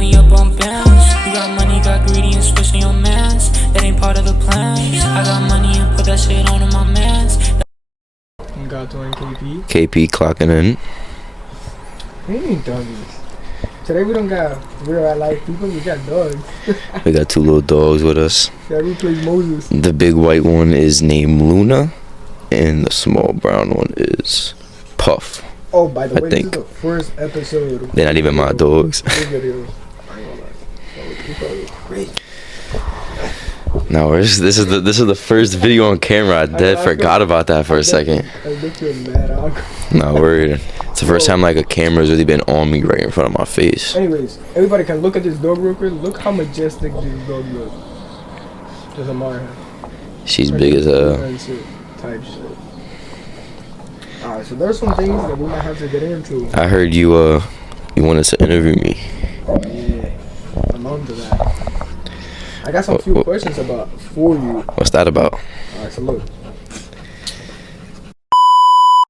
we up on bands. You got money, got greedy and switched on your mans. That ain't part of the plan. I got money and put that shit on my mans. Got to KP. KP clocking in. We ain't doggies. Today we don't got real life people, we got dogs. We got 2 little dogs with us. Yeah, we play Moses. The big white one is named Luna, and the small brown one is Puff. Oh, by the way, think. this is the first episode. They're not even my dogs. This video. I ain't gonna lie. That was great. No, this is the first video on camera. I forgot about that for a second. I think you're mad. No, weird. It's the first time like a camera's really been on me right in front of my face. Anyways, everybody can look at this dog real quick. Look how majestic this dog looks. Just admire her. She's big as hell. Type shit. Alright, so there's some things that we might have to get into. I heard you wanted to interview me. Yeah, I'm on to that. I got some few questions for you. What's that about? Alright, so look.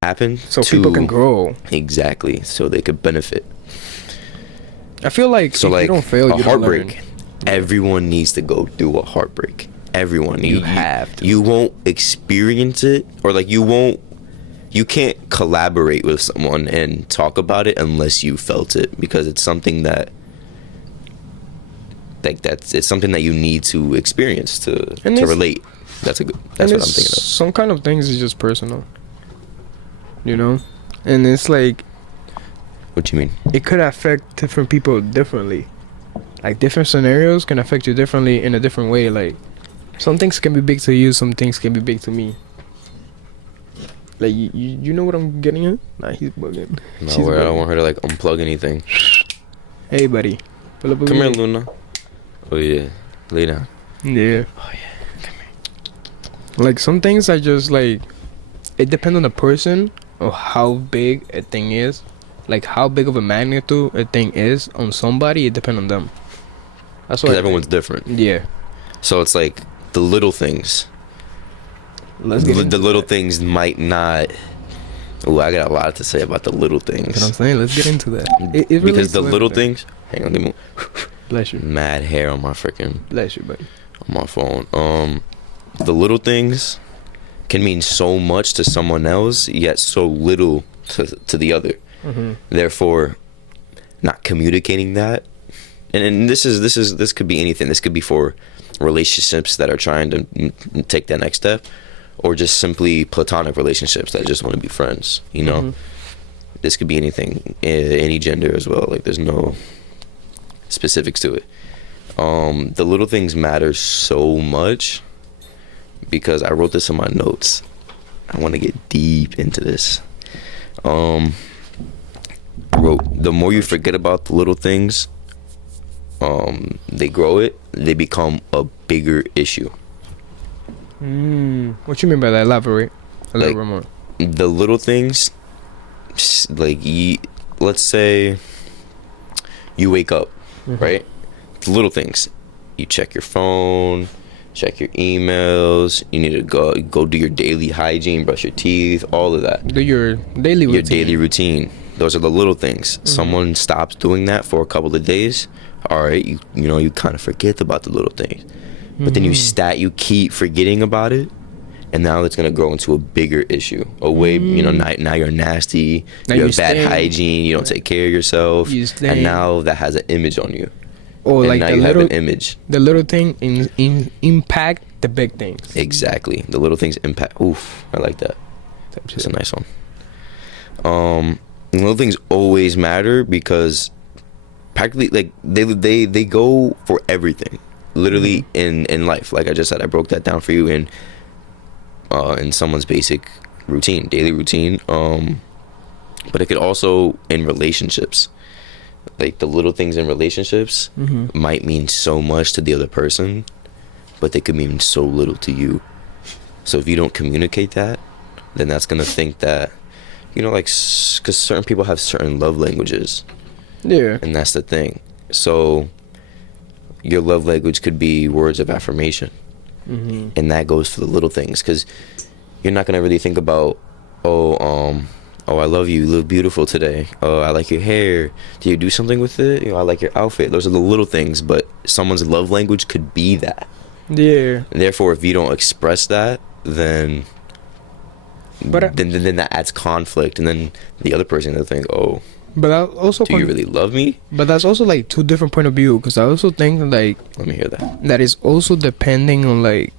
Happen so people can grow. Exactly, so they could benefit. I feel like so if like you don't fail, you heartbreak. Don't learn. Everyone needs to go through a heartbreak. Everyone. You have to. You won't experience it, or like you can't collaborate with someone and talk about it unless you felt it, because it's something that it's something that you need to experience to relate. That's what I'm thinking of. Some kind of things is just personal, you know, and it's like, what you mean? It could affect different people differently. Like different scenarios can affect you differently in a different way. Like some things can be big to you, some things can be big to me. Like you know what I'm getting at? Nah, he's bugging. No, I don't want her to like unplug anything. Hey, buddy. Pull up. Come here, Luna. Oh yeah, lay down. Yeah. Oh yeah, come here. Like some things I just like. It depends on the person or how big a thing is. Like how big of a magnitude a thing is on somebody. It depends on them. That's why everyone's different. Yeah. So it's like the little things. The little things might not. Oh, I got a lot to say about the little things. That's what I'm saying. Let's get into that. It because the little things. Hang on, let me. Bless you. Mad hair on my freaking. Bless you, buddy. On my phone. The little things can mean so much to someone else, yet so little to the other. Mm-hmm. Therefore, not communicating that, and this could be anything. This could be for relationships that are trying to take that next step, or just simply platonic relationships that just want to be friends. You know, mm-hmm. This could be anything, any gender as well. Like there's no specifics to it. The little things matter so much because I wrote this in my notes. I want to get deep into this. I wrote, the more you forget about the little things, they grow it, they become a bigger issue. What you mean by that? Elaborate a little bit more. The little things, like let's say you wake up, mm-hmm. right? The little things, you check your phone, check your emails, you need to go do your daily hygiene, brush your teeth, all of that. Do your daily routine. Your daily routine. Those are the little things. Mm-hmm. Someone stops doing that for a couple of days, all right, you know, you kind of forget about the little things. But then you keep forgetting about it, and now it's gonna grow into a bigger issue. A way, you know, now you're nasty, you have bad hygiene, you don't take care of yourself, and now that has an image on you. Or like now the you little, have an image. The little thing impact the big things. Exactly, the little things impact. Oof, I like that. That's a nice one. Little things always matter because practically, like they go for everything. Literally in life, like I just said, I broke that down for you in someone's basic routine, daily routine. But it could also in relationships, like the little things in relationships might mean so much to the other person, but they could mean so little to you. So if you don't communicate that, then that's gonna think that, you know, like, because certain people have certain love languages. Yeah. And that's the thing. So your love language could be words of affirmation. And that goes for the little things, because you're not going to really think about, oh oh, I love you, you look beautiful today. Oh, I like your hair. Do you do something with it? I like your outfit. Those are the little things, but someone's love language could be that. Yeah. And therefore, if you don't express that, then But then that adds conflict, and then the other person will think, oh, but I also do you really love me? But that's also like two different point of view, because I also think like Let me hear that. that is also depending on like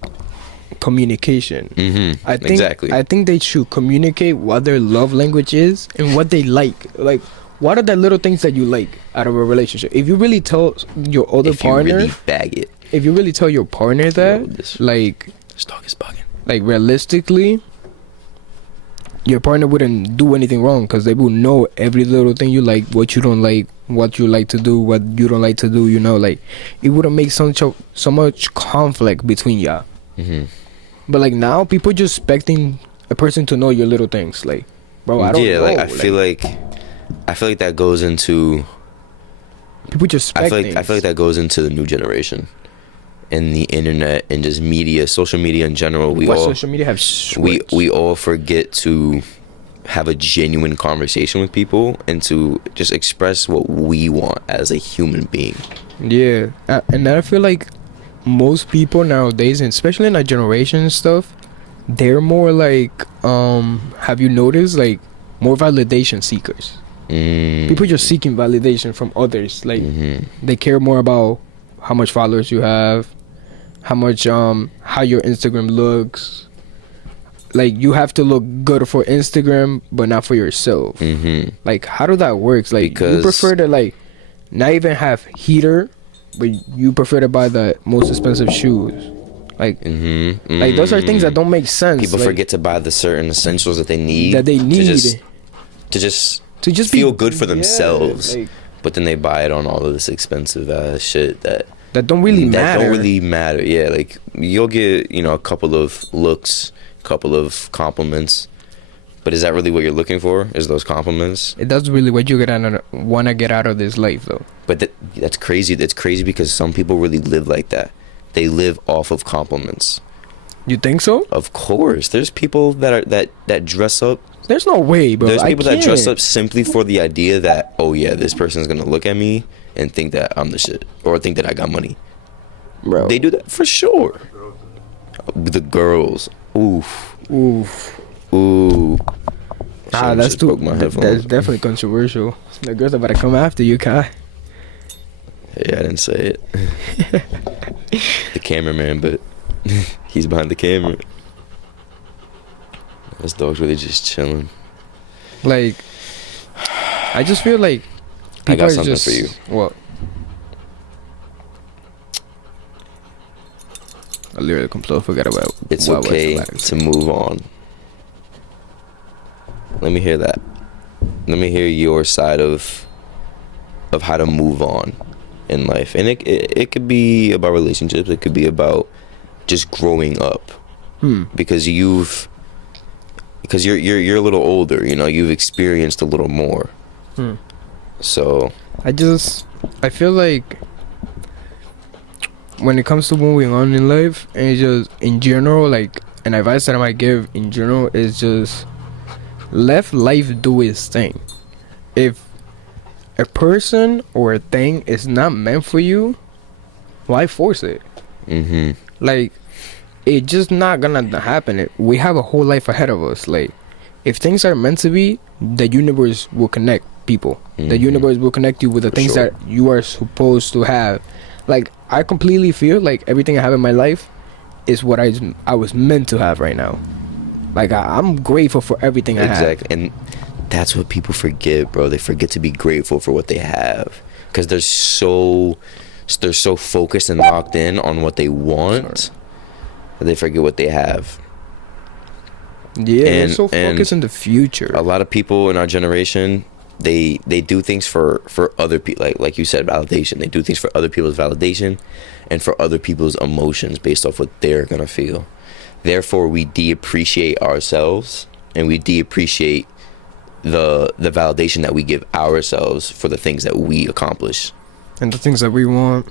communication. Mm-hmm. I think Exactly. I think they should communicate what their love language is and what they like. Like, what are the little things that you like out of a relationship? If you really tell your other If you partner, really bag it. if you really tell your partner that, this dog is bugging. like realistically, your partner wouldn't do anything wrong, because they will know every little thing you like, what you don't like, what you like to do, what you don't like to do. Like it wouldn't make so much conflict between y'all. Mm-hmm. But like now, people just expecting a person to know your little things. Like, bro, I don't know. Like I feel like that goes into. People just expect I feel like that goes into the new generation, and the internet and just media, social media in general. Social media have switched. we all forget to have a genuine conversation with people and to just express what we want as a human being. Yeah, and I feel like most people nowadays, and especially in our generation and stuff, they're more like, have you noticed, like, more validation seekers? People just seeking validation from others. Like, they care more about how much followers you have, how much how your Instagram looks. Like, you have to look good for Instagram but not for yourself. Like, how do that work? Like, Because you prefer to like not even have heater, but you prefer to buy the most expensive shoes. Like, like those are things that don't make sense. People like, forget to buy the certain essentials that they need. To just feel good for themselves. Like, but then they buy it on all of this expensive shit that don't really matter. That don't really matter. Yeah, like you'll get, a couple of looks, couple of compliments. But is that really what you're looking for? Is those compliments? That's really what you want to get out of this life, though. But that's crazy. That's crazy because some people really live like that. They live off of compliments. You think so? Of course. There's people that dress up. There's no way, bro. There's people that dress up simply for the idea that, oh yeah, this person's gonna look at me and think that I'm the shit, or think that I got money. Bro, they do that for sure. The girls, oof. Ooh. That's too. My That's definitely controversial. The girls are about to come after you, Kai. Yeah, I didn't say it. The cameraman, but he's behind the camera. This dog's really just chilling. Like, I just feel like I got something for you. What? I literally completely forgot about. It's okay to move on. Let me hear that. Let me hear your side of how to move on in life, and it could be about relationships. It could be about just growing up, because you're a little older. You've experienced a little more. So I feel like when it comes to moving on in life, and it's just in general, like an advice that I might give in general is just let life do its thing. If a person or a thing is not meant for you, why force it? Like, it's just not gonna happen. We have a whole life ahead of us. Like, if things are meant to be, the universe will connect people. The universe will connect you with the things that you are supposed to have. Like, I completely feel like everything I have in my life is what I was meant to have right now. Like, I'm grateful for everything I have. Exactly. And that's what people forget, bro. They forget to be grateful for what they have, because they're so focused and locked in on what they want that they forget what they have. Yeah, they're so focused in the future. A lot of people in our generation, they do things for other people, like you said, validation. They do things for other people's validation and for other people's emotions based off what they're gonna feel. Therefore, we de-appreciate ourselves, and we de-appreciate the validation that we give ourselves for the things that we accomplish and the things that we want.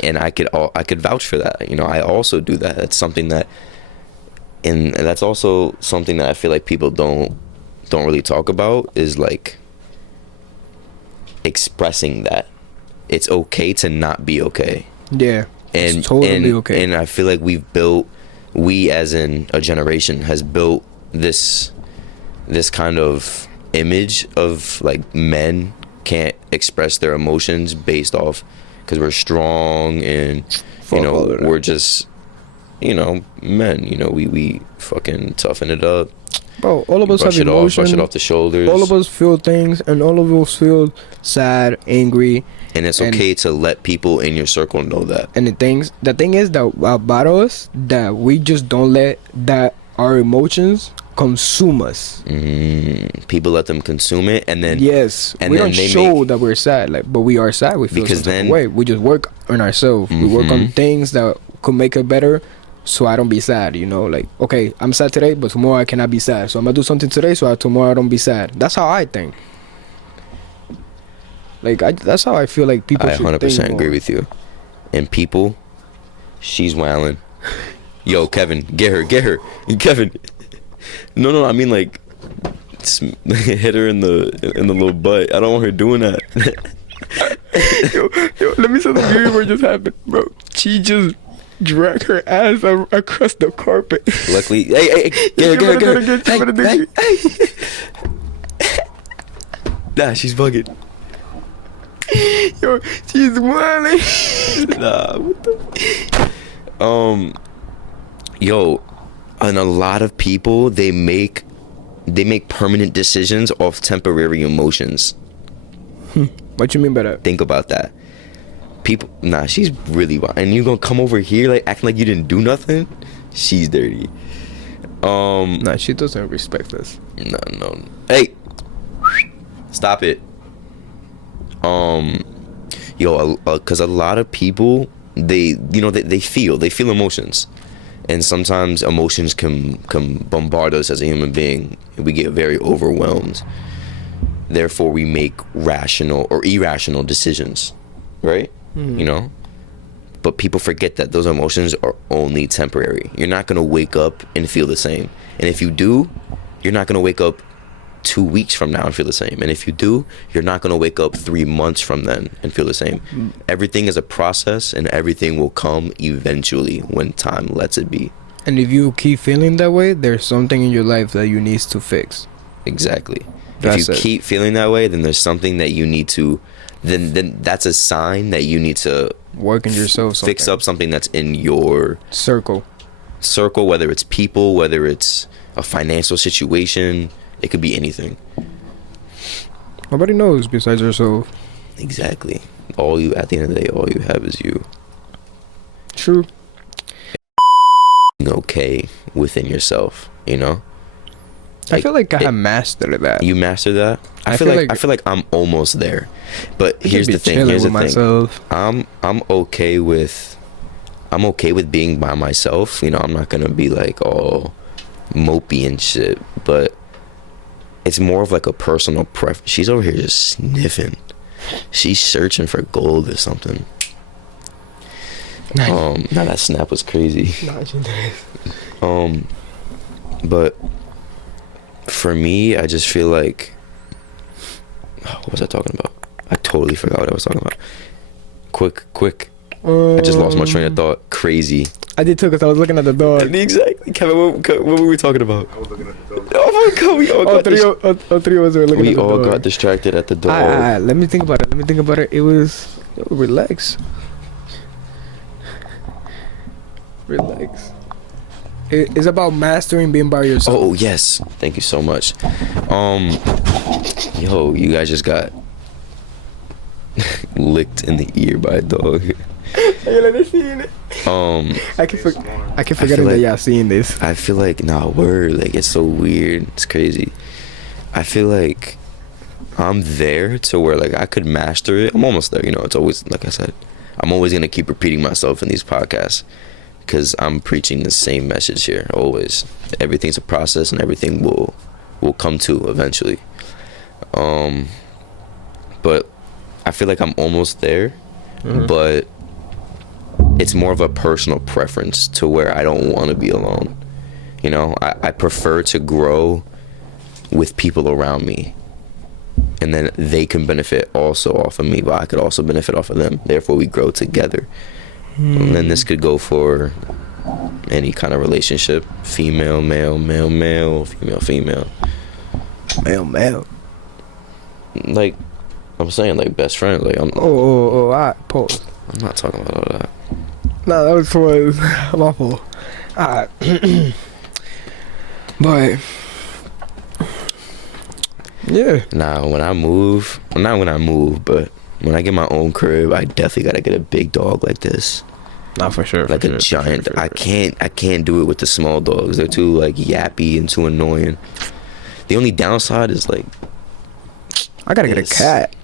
And I could vouch for that. I also do that. That's something that, and that's also something that I feel like people don't don't really talk about is like expressing that it's okay to not be okay. Yeah. And It's totally and, okay. and I feel like we as in a generation has built this kind of image of like men can't express their emotions based off because we're strong and Fuck all of that. we're just men, we fucking toughen it up. Bro, all of us have brush it off emotions. the shoulders. All of us feel things, and all of us feel sad, angry, And it's and- okay to let people in your circle know that. and the thing is that about us, that we just don't let that our emotions consume us. People let them consume it, and then Yes, and we then don't they show make- that we're sad, like, but we are sad. We feel Because some type of then- way. We just work on ourselves. We work on Mhm. things that could make it better, so I don't be sad. Like, okay, I'm sad today, but tomorrow I cannot be sad. So I'm gonna do something today, so tomorrow I don't be sad. That's how I think. Like, that's how I feel like people. I should 100% think agree more. with you. And people, she's wildin'. Yo, Kevin, get her, Kevin. No, I mean like, hit her in the little butt. I don't want her doing that. yo, let me tell the video what just happened, bro. She just dragged her ass across the carpet. Luckily, hey, get her. Hey. Nah, she's bugging. Yo, she's whining. Nah, what the? Yo, and a lot of people they make permanent decisions off temporary emotions. What you mean by that? Think about that. People, nah, she's really wild. And you gonna come over here like acting like you didn't do nothing? She's dirty. Nah, she doesn't respect us. No. Hey, stop it. Yo, cause a lot of people they feel emotions, and sometimes emotions can bombard us as a human being. We get very overwhelmed. Therefore, we make rational or irrational decisions, right? But people forget that those emotions are only temporary. You're not gonna wake up and feel the same, and if you do, you're not gonna wake up 2 weeks from now and feel the same. And if you do, you're not going to wake up 3 months from then and feel the same. Everything is a process, and everything will come eventually when time lets it be. And if you keep feeling that way, there's something in your life that you need to fix. Exactly. That's if you it. keep feeling that way, then there's something that you need to then that's a sign that you need to Work in yourself. fix up something that's in your circle. whether it's people, whether it's a financial situation. It could be anything. Nobody knows besides yourself. Exactly. At the end of the day, all you have is you. True. Okay within yourself, I feel like I have mastered that. You master that. I feel like I'm almost there, but here's the thing. Myself. I'm okay with being by myself. I'm not gonna be like all mopey and shit, but it's more of like a personal preference. She's over here just sniffing. She's searching for gold or something. Now that snap was crazy. But for me, I just feel like, what was I talking about? I totally forgot what I was talking about. Quick. I just lost my train of thought. Crazy. I did too, because I was looking at the dog. Exactly. Kevin, what were we talking about? I was looking at the dog. Oh my god, we all got all three of us were looking at the dog. We all got distracted at the dog. Let me think about it. It was relax. It's about mastering being by yourself. Oh yes, thank you so much. Yo, you guys just got licked in the ear by a dog. I keep forgetting that y'all seeing this. I feel like like it's so weird. It's crazy. I feel like I'm there to where like I could master it. I'm almost there. It's always like I said. I'm always gonna keep repeating myself in these podcasts because I'm preaching the same message here. Always, everything's a process, and everything will come to eventually. But I feel like I'm almost there, but it's more of a personal preference to where I don't want to be alone. I prefer to grow with people around me, and then they can benefit also off of me, but I could also benefit off of them. Therefore, we grow together. And then this could go for any kind of relationship: female, male, male, male, female, female, Male, male. like I'm saying, like best friends. Like Alright, pause. I'm not talking about all that. No, that was for my fault. Alright. But yeah. Now, when I move, not when I move, but when I get my own crib, I definitely gotta get a big dog like this, Not for sure. like a giant. I can't do it with the small dogs. They're too like yappy and too annoying. The only downside is like I gotta get a this. cat.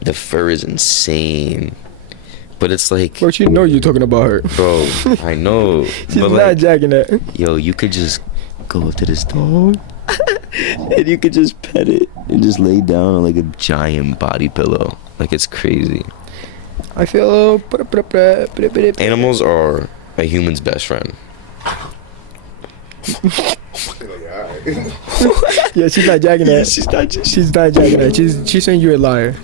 The fur is insane, but it's like, Bro, you know you're talking about her. bro, I know, She's but not like, jacking that. yo, you could just go up to this dog and you could just pet it and just lay down on like a giant body pillow. Like, it's crazy. I feel. Animals are a human's best friend. Yeah, she's not jacking that. She's not just. She's not jacking that. She's saying you're a liar.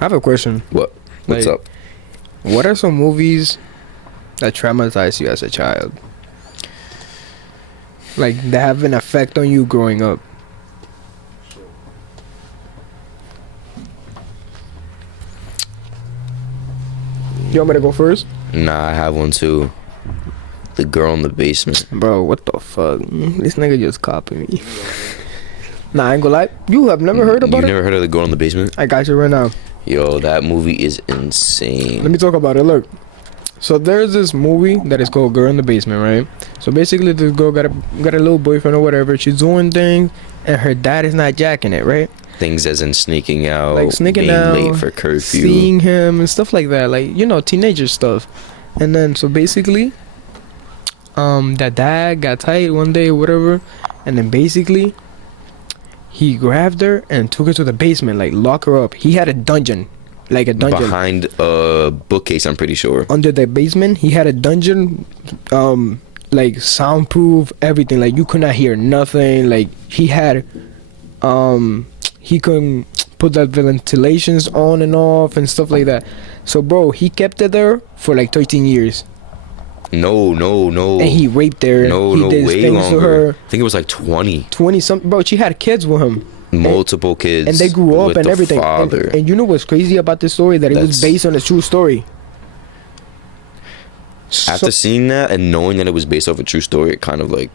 I have a question. What? What's Like, up? What are some movies that traumatized you as a child? Like, that have an effect on you growing up? You want me to go first? Nah, I have one too. The Girl in the Basement. Bro, what the fuck? This nigga just copied me. Nah, I ain't gonna lie. You have never heard about You it? never heard of The Girl in the Basement? I got you right now. Yo, that movie is Let insane. me talk about it. Look. So there's this movie that is called Girl in the Basement, right? So basically this girl got a little boyfriend or whatever. She's doing things and her dad is not jacking it, right? Things as in sneaking out, Like sneaking being out, late for curfew. seeing him and stuff like that. Like, you know, teenager stuff. And then so basically that dad got tight one day or whatever, and then basically he grabbed her and took her to the basement, like lock her up. He had a dungeon. Like a dungeon. Behind a bookcase, I'm pretty sure. Under the basement, he had a dungeon, like soundproof, everything. Like you could not hear nothing. Like he had, he couldn't put the ventilations on and off and stuff like that. So, bro, he kept it there for like 13 years. No. And he raped her. No, he did way things longer. to her. I think it was like 20. 20 something. Bro, she had kids with him. Multiple kids. And they grew up with and the everything. Father. And you know what's crazy about this story? That it was based on a true story. After seeing that and knowing that it was based off a true story, it kind of like,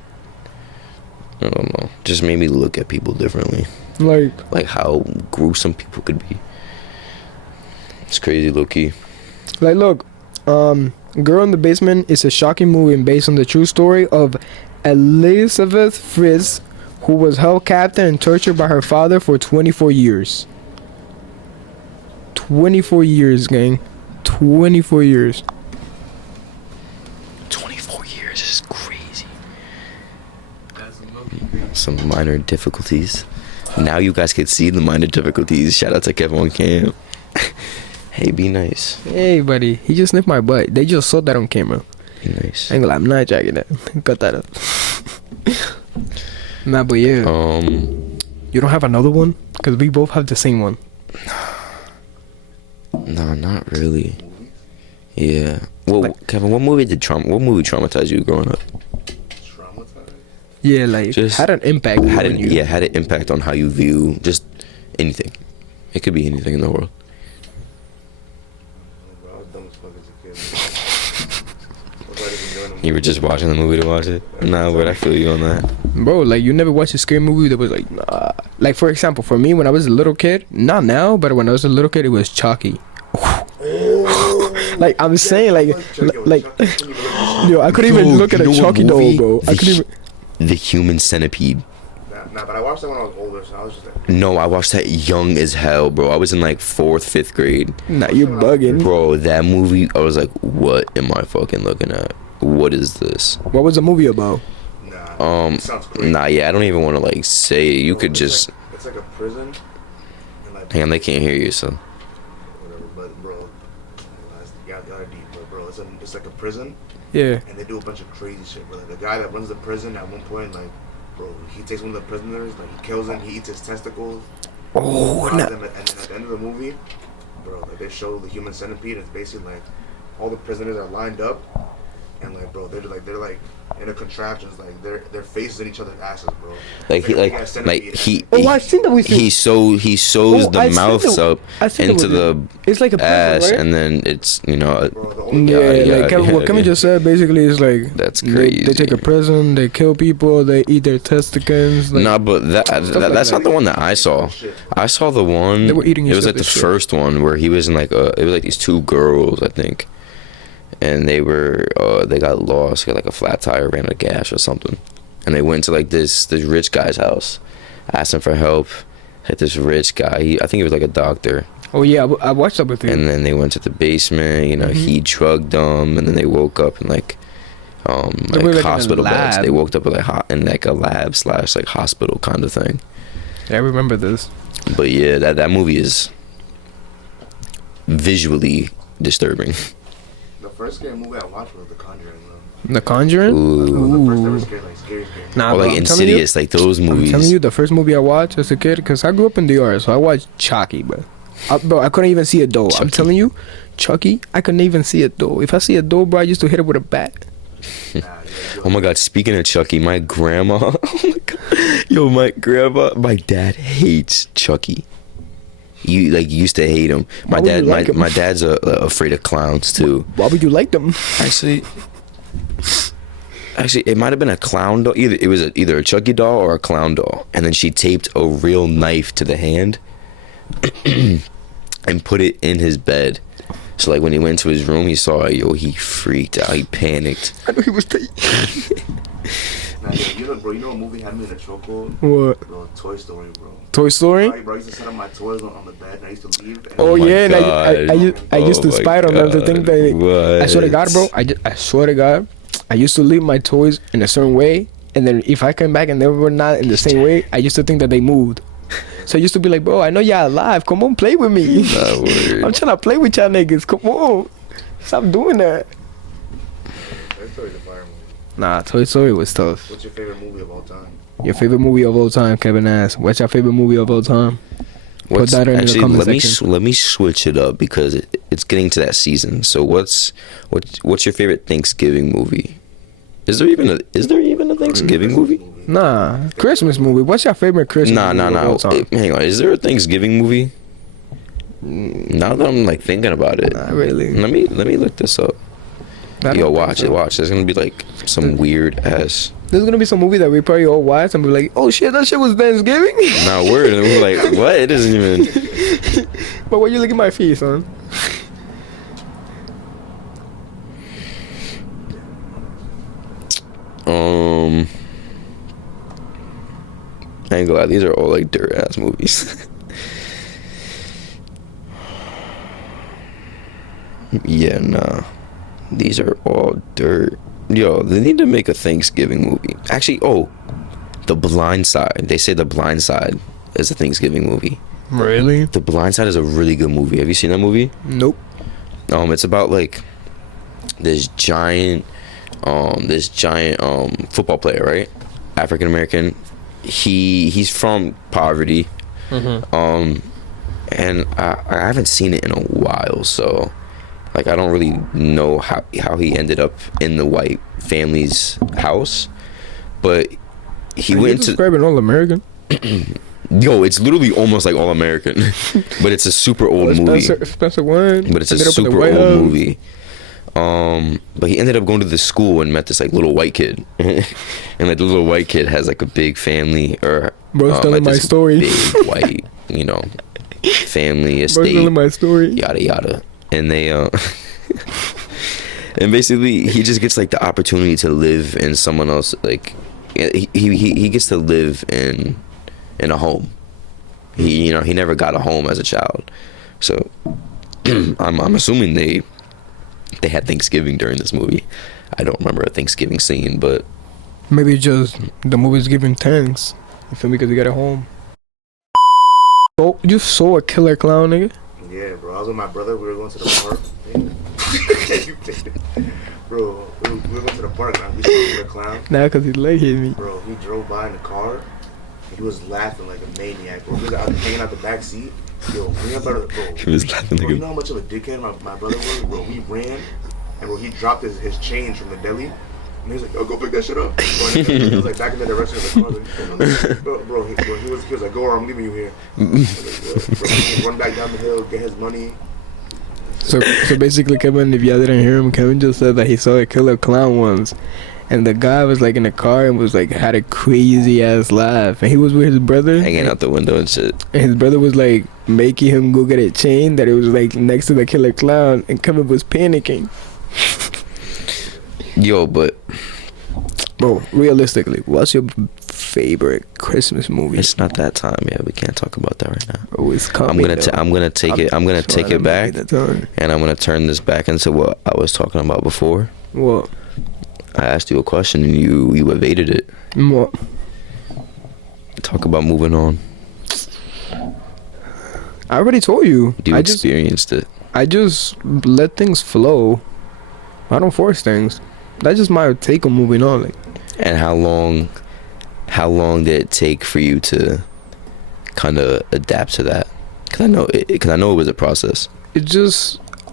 I don't know, just made me look at people differently. Like how gruesome people could be. It's crazy, low-key. Like, look, Girl in the Basement is a shocking movie based on the true story of Elizabeth Fritz, who was held captive and tortured by her father for 24 years. 24 years, gang. 24 years. 24 years is crazy. Some minor difficulties. Now you guys can see the minor difficulties. Shout out to Kevin on cam. Hey, be nice. Hey, buddy. He just sniffed my butt. They just saw that on camera. Be nice. I ain't gonna lie, I'm not jacking that. Cut that up. Nah, but yeah. You don't have another one? Because we both have the same one. No, not really. Yeah. Well, Kevin, what movie traumatized you growing up? Yeah, like, Just had an impact Had on you. had an impact on how you view just anything. It could be anything in the world. You were just watching the movie to watch it? Nah, but I feel you on that. Bro, like, you never watched a scary movie that was like, nah. Like, for example, for me, when I was a little kid, not now, but when I was a little kid, it was Chucky. Like, I'm saying, like, yo, I couldn't even look at a Chucky doll, bro. I couldn't even. The Human Centipede. Nah, but I watched that when I was older, so I was just like, No, I watched that young as hell, bro. I was in like 4th, 5th grade. Nah, you're bugging. Bro, that movie, I was like, what am I fucking looking at? What is this? What was the movie about? nah. It sounds crazy. Nah, yeah, I don't even want to like say. You could just. It's like a prison. And like, Hang on, they can't hear you, so. it's like a prison, Yeah. and they do a bunch of crazy shit. But like, the guy that runs the prison at one point, like, bro, he takes one of the prisoners, like he kills him, he eats his testicles. Oh, and no. then at the end of the movie, bro, like they show the human centipede. It's basically like all the prisoners are lined up, and like, bro, they're like in a contraptions, like their faces in each other's asses, bro. Like he a centipede. Oh, I've seen that. he sews the mouths up into the it's like a prison, ass, right? and then it's, you know, Bro, the only Yeah, like what Kevin yeah. just said, basically is like That's They crazy. take a prison, they kill people, they eat their testicles. Like, Nah, but that's like not the one that I saw. I saw the one. They were eating It was each like the other's shit. first one where he was in like it was like these two girls, I think, and they got lost, got like a flat tire, ran out of gas or something, and they went to like this rich guy's house, asked him for help. Like this rich guy, I think he was like a doctor. oh yeah, I watched that with you. And then they went to the basement. You know, he drugged them, and then they woke up in like were, like like, in a hospital beds. lab. They woke up with like in like a lab / like hospital kind of thing. Yeah, I remember this. But yeah, that movie is visually disturbing. The first scary movie I watched was The Conjuring, bro. The Conjuring. Ooh. It was the first Ooh. ever scary, like scary. Nah, Or bro, like I'm telling you- Insidious, like those I'm movies. telling you, the first movie I watched as a kid, because I grew up in the yard, so I watched Chucky, bro, I couldn't even see a doll. I'm Chucky. telling you, Chucky, I couldn't even see a doll. If I see a doll, bro, I used to hit it with a bat. Oh my god, speaking of Chucky, my grandma, oh my god, yo, my dad hates Chucky. You like used to hate him. Why would you like him? My dad's afraid of clowns too. Why would you like them? Actually, it might have been a clown doll. It was either a Chucky doll or a clown doll, and then she taped a real knife to the hand and put it in his bed. So like when he went to his room, he saw it. Yo, he freaked out. He panicked. I knew he was taking. Nah, you know what movie had me in a chokehold? What? Bro, Toy Story, bro. Toy Story? Bro, I used to set up my toys on the bed, and I used to leave. And Oh my yeah, and God. I used to Oh my spy on them to think that. God, I swear to God, bro. what? I swear to God, I used to leave my toys in a certain way, and then if I came back and they were not in the same way, I used to think that they moved. So I used to be like, bro, I know y'all alive. Come on, play with me. Nah, word. I'm trying to play with y'all niggas. Come on, stop doing that. Toy Story's a fire movie. Nah, Toy Story was tough. What's your favorite movie of all time? Your favorite movie of all time, Kevin asked. What's your favorite movie of all time? Put that in the comment section. Let me switch it up because it's getting to that season. So what's your favorite Thanksgiving movie? Is there even a Thanksgiving movie? Nah, Christmas movie. What's your favorite Christmas movie of all time? Hang on. Is there a Thanksgiving movie? Now that I'm like thinking about it, Not really. let me look this up. I Yo, don't watch think it. so. Watch. There's gonna be like some weird ass. There's gonna be some movie that we probably all watch and be like, oh shit, that shit was Thanksgiving. Nah, word. And we're like, what? It isn't even. But why you looking at my feet, son? I ain't gonna lie, these are all like dirt ass movies. Yeah, nah. These are all dirt. Yo, they need to make a Thanksgiving movie. Actually, The Blind Side. They say The Blind Side is a Thanksgiving movie. Really? The Blind Side is a really good movie. Have you seen that movie? Nope. It's about like this giant football player, right? African American. He's from poverty. And I haven't seen it in a while, so like I don't really know how he ended up in the white family's house, but he went to describing All American. Yo, it's literally almost like All American, but it's a super old movie. Spencer Wayne. But it's a ended up in the super White old House. movie. But he ended up going to this school and met this like little white kid, and like the little white kid has like a big family, or Bro's telling like my this story. big white, family Bro's estate, telling my story. yada yada, and they and basically he just gets like the opportunity to live in someone else, like he gets to live in a home. He never got a home as a child, so I'm assuming they had Thanksgiving during this movie. I don't remember a Thanksgiving scene, but Maybe just the movie's giving thanks. You feel me? Because you got it home. Oh, you saw a killer clown, nigga? Yeah, bro. I was with my brother. We were going to the park. You paid it. Bro, we went to the park and we saw the clown. Nah, cause his leg hit me. Bro, he drove by in the car. And he was laughing like a maniac. Bro, he was out hanging out the back seat. Yo, me and brother, bro. He was laughing Bro, like you know how much of a dickhead my brother was? Bro, we ran. And bro, he dropped his change from the deli. And he was like, yo, go pick that shit up. He was like back in the direction of the car. Like, bro, he was like, go or I'm leaving you here. Like, bro, he run back down the hill, get his money. So basically, Kevin, if y'all didn't hear him, Kevin just said that he saw a killer clown once, and the guy was like in the car and was like had a crazy ass laugh, and he was with his brother hanging out the window and shit. and his brother was like making him go get a chain that it was like next to the killer clown, and Kevin was panicking. Yo, but Bro, realistically, what's your favorite Christmas movie? it's not that time yet. We can't talk about that right now. Oh, it's coming. I'm gonna take it back, and I'm gonna turn this back into what I was talking about before. What? I asked you a question and you evaded it. What? Talk about moving on. I already told you. You experienced it. I just let things flow. I don't force things. That's just my take on moving on. Like, And how long did it take for you to kind of adapt to that? Because I know it was a process.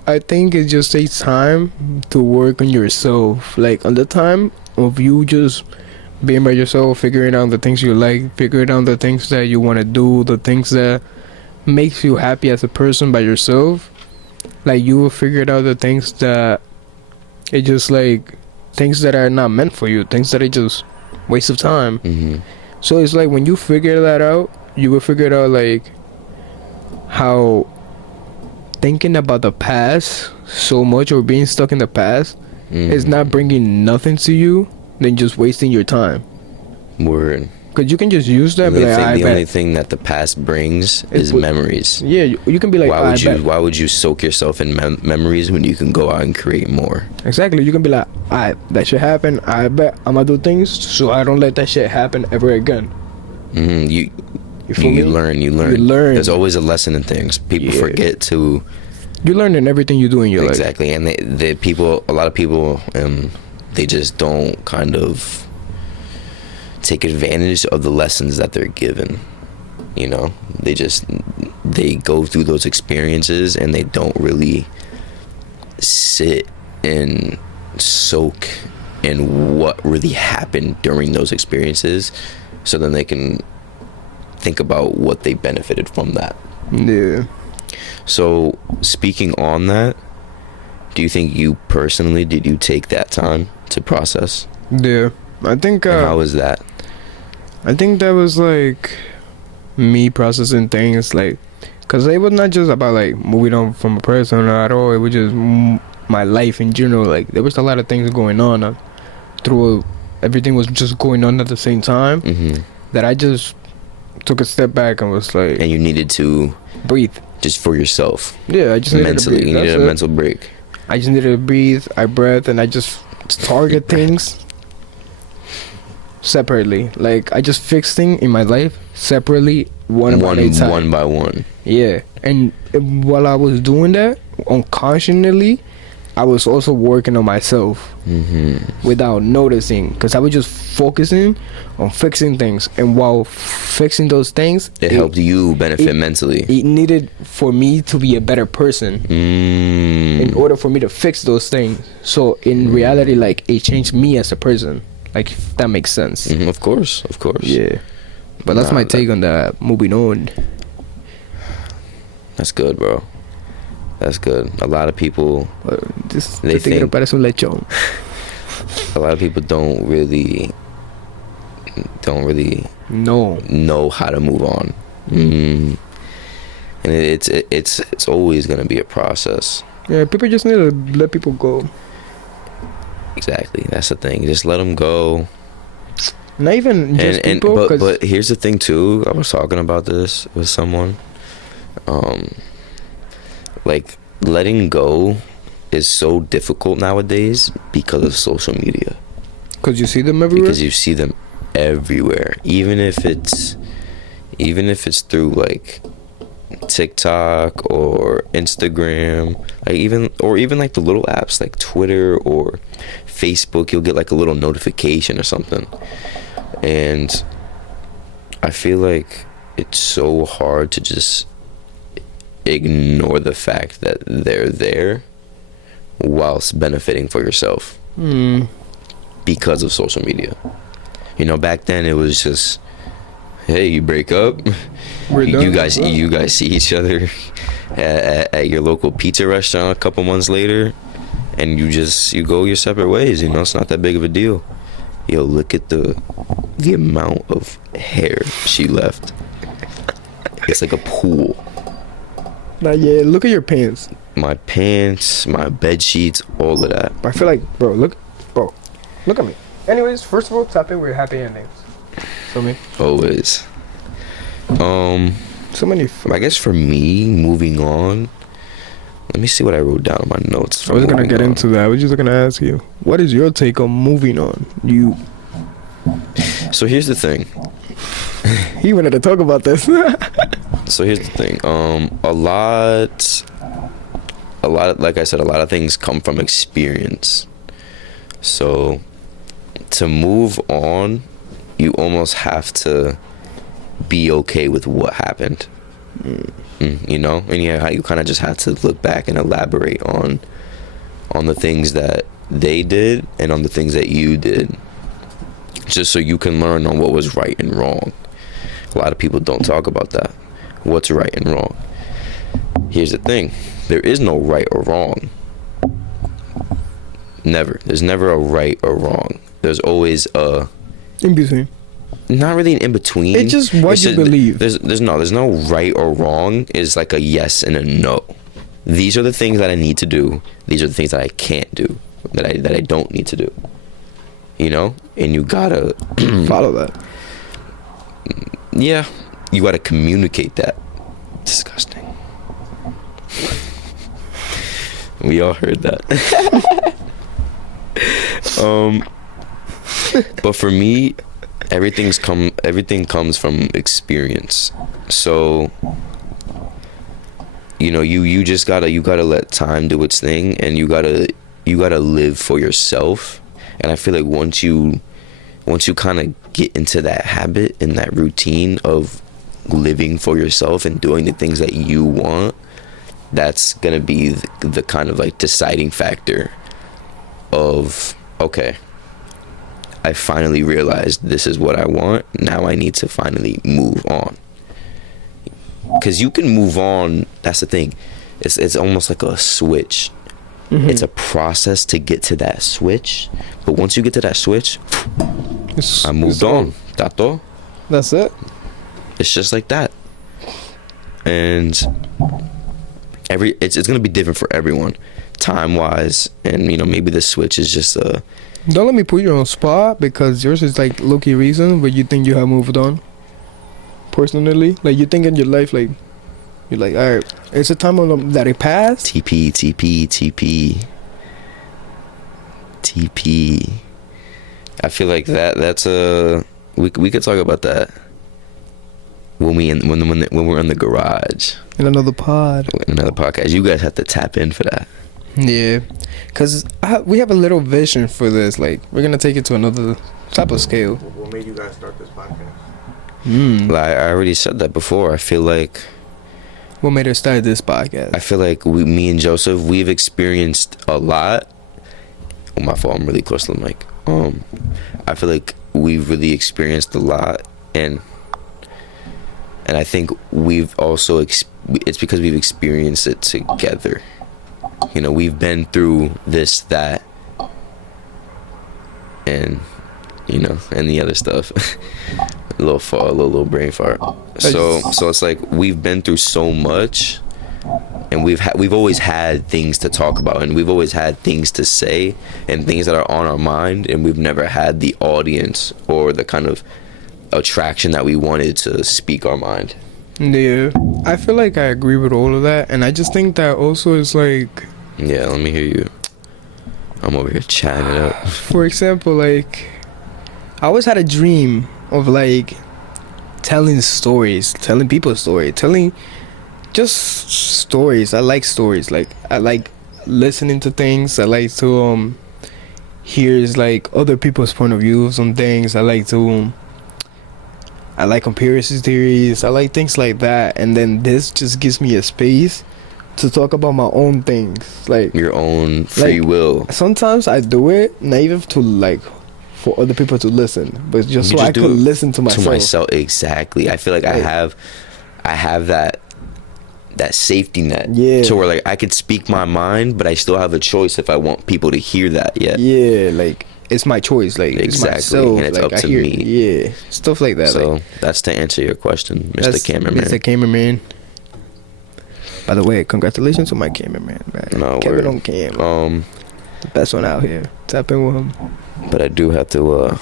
I think it just takes time to work on yourself. Like, on the time of you just being by yourself, figuring out the things you like, figuring out the things that you want to do, the things that makes you happy as a person by yourself. Like, you will figure out the things that it just like things that are not meant for you, things that are just waste of time. Mm-hmm. So it's like when you figure that out, you will figure out like how thinking about the past so much or being stuck in the past is not bringing nothing to you than just wasting your time. Word. Because you can just use that. The only thing that the past brings is memories. Yeah, you can be like, why would you soak yourself in memories when you can go out and create more? Exactly. You can be like, that shit happened. I bet I'm gonna do things so I don't let that shit happen ever again. Mm-hmm. You learn. There's always a lesson in things. People forget to. You learn in everything you do in your life. Exactly, and a lot of people, they just don't kind of take advantage of the lessons that they're given. You know, they go through those experiences and they don't really sit and soak in what really happened during those experiences, so then they can think about what they benefited from that. Yeah. So speaking on that, do you think you personally did you take that time to process? Yeah, I think. And how was that? I think that was like me processing things, like, cause it was not just about like moving on from a person at all. It was just my life in general. Like, there was a lot of things going on everything was just going on at the same time. Mm-hmm. That I just took a step back and was like, and you needed to breathe. Just for yourself. Yeah, I just needed to breathe. You needed a mental break. I just needed to breathe. I breathed and I just target things separately. Like, I just fix things in my life separately, one by one. Yeah, and while I was doing that, unconsciously, I was also working on myself without noticing, because I was just focusing on fixing things, and while fixing those things, it helped you benefit mentally. It needed for me to be a better person in order for me to fix those things. So in reality, like, it changed me as a person. Like, if that makes sense. Of course. Yeah, but that's my take on that. Moving on. That's good, bro. That's good. A lot of people, they think parece un lechón. A lot of people don't really know how to move on. And it's always gonna be a process. Yeah, people just need to let people go. Exactly, that's the thing. Just let them go. Not even just people. But here's the thing too. I was talking about this with someone. Like, letting go is so difficult nowadays because of social media. Because you see them everywhere? Because you see them everywhere. Even if it's through, like, TikTok or Instagram, like even like the little apps like Twitter or Facebook, you'll get like a little notification or something. And I feel like it's so hard to just ignore the fact that they're there whilst benefiting for yourself because of social media. You know, back then it was just, hey, you break up, you guys see each other at your local pizza restaurant a couple months later, and you go your separate ways. You know, it's not that big of a deal. Yo, look at the amount of hair she left. It's like a pool. Nah, yeah, look at your pants. My pants, my bed sheets, all of that. I feel like, bro, look at me. Anyways, first of all, tap in with happy endings. So me. Always. So many. I guess for me, moving on. Let me see what I wrote down in my notes. I was gonna get into that. I was just gonna ask you, what is your take on moving on? So here's the thing. He wanted to talk about this. So here's the thing. A lot, like I said, a lot of things come from experience. So to move on, you almost have to be okay with what happened. You know, and you kind of just have to look back and elaborate on the things that they did and on the things that you did, just so you can learn on what was right and wrong. A lot of people don't talk about that. What's right and wrong? Here's the thing. There is no right or wrong. Never. There's never a right or wrong. There's always a in between. Not really an in between. It's just what you believe. There's no right or wrong. It's like a yes and a no. These are the things that I need to do. These are the things that I can't do. That I don't need to do. You know? And you gotta follow that. Yeah. You gotta communicate that. Disgusting. We all heard that. But for me, everything comes from experience. So, you know, you just gotta let time do its thing, and you gotta live for yourself. And I feel like once you kind of get into that habit and that routine of living for yourself and doing the things that you want, that's gonna be the kind of like deciding factor of, okay, I finally realized this is what I want. Now I need to finally move on. Because you can move on. That's the thing. It's almost like a switch. It's a process to get to that switch. But once you get to that switch, I moved on. Tato. That's it. It's just like that. And it's gonna be different for everyone, time wise. And you know, maybe the switch is just a. Don't let me put you on spot, because yours is like low-key reason, but you think you have moved on. Personally, like you think in your life, like you're like, all right, it's a time that it passed. TP. I feel like that's a we could talk about that when we're in the garage In another podcast. You guys have to tap in for that. Yeah, because we have a little vision for this. Like, we're going to take it to another type of scale. What made you guys start this podcast? Like, I already said that before. I feel like... What made us start this podcast? I feel like me and Joseph, we've experienced a lot. Oh, my fault. I'm really close to the mic. I feel like we've really experienced a lot. And I think we've also... it's because we've experienced it together. You know, we've been through this, that, and, you know, and the other stuff. a little brain fart. So it's like we've been through so much, and we've always had things to talk about, and we've always had things to say, and things that are on our mind, and we've never had the audience or the kind of attraction that we wanted to speak our mind. Yeah, I feel like I agree with all of that, and I just think that also is like... Yeah, let me hear you. I'm over here chatting it up. For example, like, I always had a dream of, like, telling stories, telling people stories, telling just stories. I like stories. Like I like listening to things. I like to hear like other people's point of views on things. I like conspiracy theories. I like things like that. And then this just gives me a space to talk about my own things, like your own free will. Sometimes I do it not even to like for other people to listen, but just You so just I do could it listen to myself. Exactly. I feel like I have that safety net. Yeah. To where like I could speak my mind, but I still have a choice if I want people to hear that. Yeah. Yeah, like it's my choice. Like Exactly, it's myself. and it's like, up to hear, me. Yeah, stuff like that. So like, that's to answer your question, Mr. that's Cameraman. Mr. Cameraman. By the way, congratulations to my cameraman, man. No, Kevin word. on cam. The best one out here. Tap in with him. But I do have to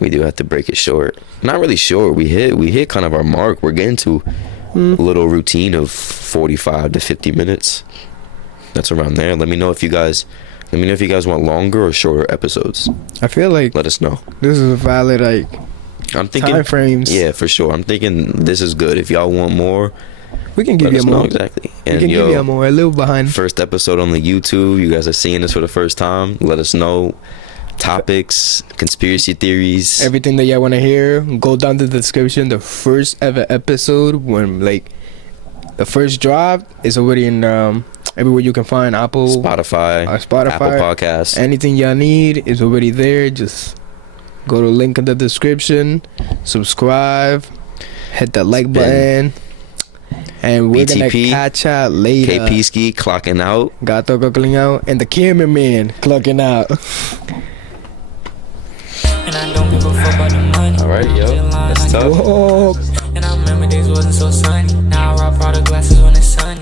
we do have to break it short. Not really short. We hit kind of our mark. We're getting to a little routine of 45 to 50 minutes. That's around there. Let me know if you guys want longer or shorter episodes. I feel like Let us know. this is a valid like I'm thinking time frames. Yeah, for sure. I'm thinking this is good. If y'all want more, We can give let you us more. know exactly. We And can give you more. A little behind. first episode on the YouTube. You guys are seeing this for the first time. Let us know topics, conspiracy theories. Everything that y'all want to hear, go down to the description. The first ever episode, when like the first drop, is already in everywhere you can find Apple, Spotify, Spotify, Apple Podcasts. anything y'all need is already there. Just go to the link in the description, subscribe, hit that like button, and we're gonna BTP, catch y'all later. KP Ski clocking out. Gato clocking out, and the cameraman clocking out. And I don't give a fuck about the money. All right, yo, that's tough. Whoa. And I remember days wasn't so sunny. Now I rock Prada glasses when it's sunny.